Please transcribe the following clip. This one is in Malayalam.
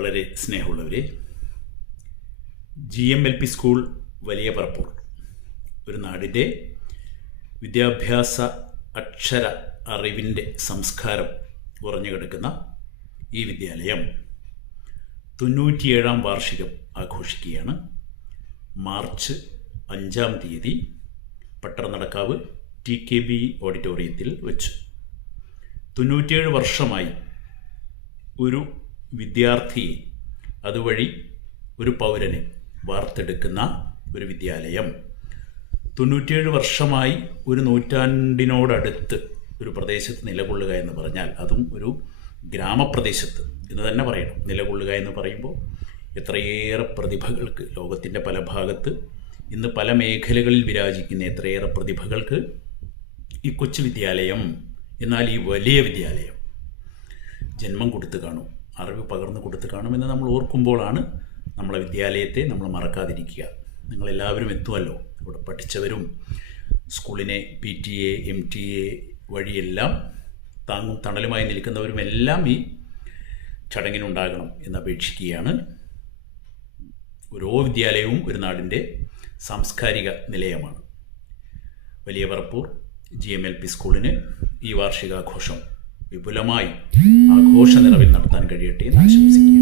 വളരെ സ്നേഹമുള്ളവരെ, GMLP സ്കൂൾ വലിയ പറപ്പൂർ ഒരു നാടിൻ്റെ വിദ്യാഭ്യാസ അക്ഷര അറിവിൻ്റെ സംസ്കാരം ഉറഞ്ഞു കിടക്കുന്ന ഈ വിദ്യാലയം 97-ാം വാർഷികം ആഘോഷിക്കുകയാണ്. മാർച്ച് 5-ാം തീയതി പട്ടണനടക്കാവ് TKB ഓഡിറ്റോറിയത്തിൽ വെച്ച് 97 വർഷമായി ഒരു വിദ്യാർത്ഥിയെ, അതുവഴി ഒരു പൗരനെ വാർത്തെടുക്കുന്ന ഒരു വിദ്യാലയം 97 വർഷമായി ഒരു നൂറ്റാണ്ടിനോടടുത്ത് ഒരു പ്രദേശത്ത് നിലകൊള്ളുക എന്ന് പറഞ്ഞാൽ, അതും ഒരു ഗ്രാമപ്രദേശത്ത് എന്ന് തന്നെ പറയണം. നിലകൊള്ളുക എന്ന് പറയുമ്പോൾ എത്രയേറെ പ്രതിഭകൾക്ക്, ലോകത്തിൻ്റെ പല ഭാഗത്ത് ഇന്ന് പല മേഖലകളിൽ വിരാജിക്കുന്ന എത്രയേറെ പ്രതിഭകൾക്ക് ഈ കൊച്ചു വിദ്യാലയം, എന്നാൽ ഈ വലിയ വിദ്യാലയം ജന്മം കൊടുത്തു കാണും, അറിവ് പകർന്നു കൊടുത്തു കാണുമെന്ന് നമ്മൾ ഓർക്കുമ്പോഴാണ് നമ്മളെ വിദ്യാലയത്തെ നമ്മൾ മറക്കാതിരിക്കുക. നിങ്ങളെല്ലാവരും എത്തുമല്ലോ, ഇവിടെ പഠിച്ചവരും സ്കൂളിനെ PTA MTA വഴിയെല്ലാം താങ്ങും തണലുമായി നിൽക്കുന്നവരും എല്ലാം ഈ ചടങ്ങിനുണ്ടാകണം എന്നപേക്ഷിക്കുകയാണ്. ഓരോ വിദ്യാലയവും ഒരു നാടിൻ്റെ സാംസ്കാരിക നിലയമാണ്. വലിയ പറപ്പൂർ GMLP സ്കൂളിന് ഈ വാർഷികാഘോഷം വിപുലമായി ആഘോഷ നിറവിൽ നടത്താൻ കഴിയട്ടെ എന്ന് ആശംസിക്കുക.